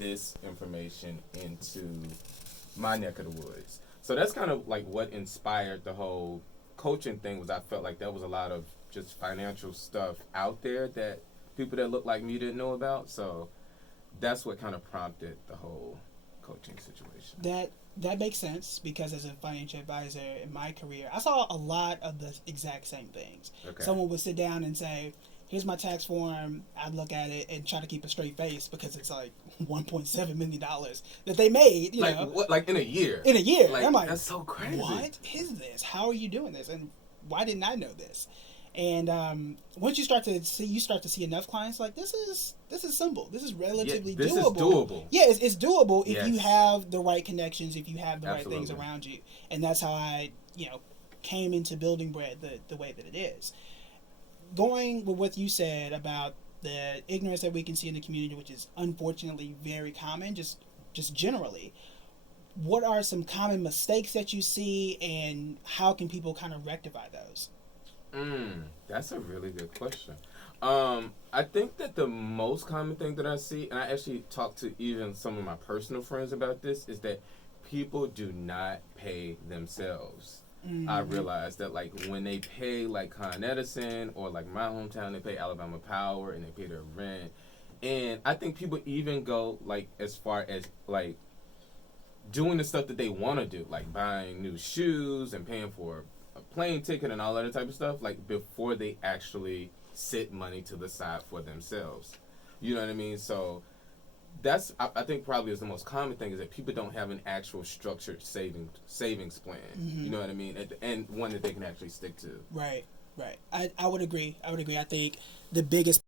this information into my neck of the woods. So that's kind of like what inspired the whole coaching thing. Was I felt like there was a lot of just financial stuff out there that people that look like me didn't know about. So that's what kind of prompted the whole coaching situation. That makes sense because as a financial advisor in my career, I saw a lot of the exact same things. Okay. Someone would sit down and say, here's my tax form. I'd look at it and try to keep a straight face because it's like $1.7 million that they made, you know. What, like in a year? In a year. Like, I'm like, that's so crazy. What is this? How are you doing this? And why didn't I know this? And once you start to see enough clients like this is simple. This is relatively this doable. Is doable. Yeah, it's doable if yes. you have the right connections, if you have the Absolutely. right things around you, and that's how I came into BuildingBread the way that it is. Going with what you said about the ignorance that we can see in the community, which is unfortunately very common, just generally. What are some common mistakes that you see, and how can people kind of rectify those? That's a really good question. I think that the most common thing that I see, and I actually talked to even some of my personal friends about this, is that people do not pay themselves. I realized that like when they pay like Con Edison or like my hometown, they pay Alabama Power and they pay their rent. And I think people even go like as far as like doing the stuff that they want to do, like buying new shoes and paying for a plane ticket and all that type of stuff, like before they actually sit money to the side for themselves. You know what I mean? So that's I think probably is the most common thing, is that people don't have an actual structured savings plan. You know what I mean? And one that they can actually stick to. Right. I would agree. I think the biggest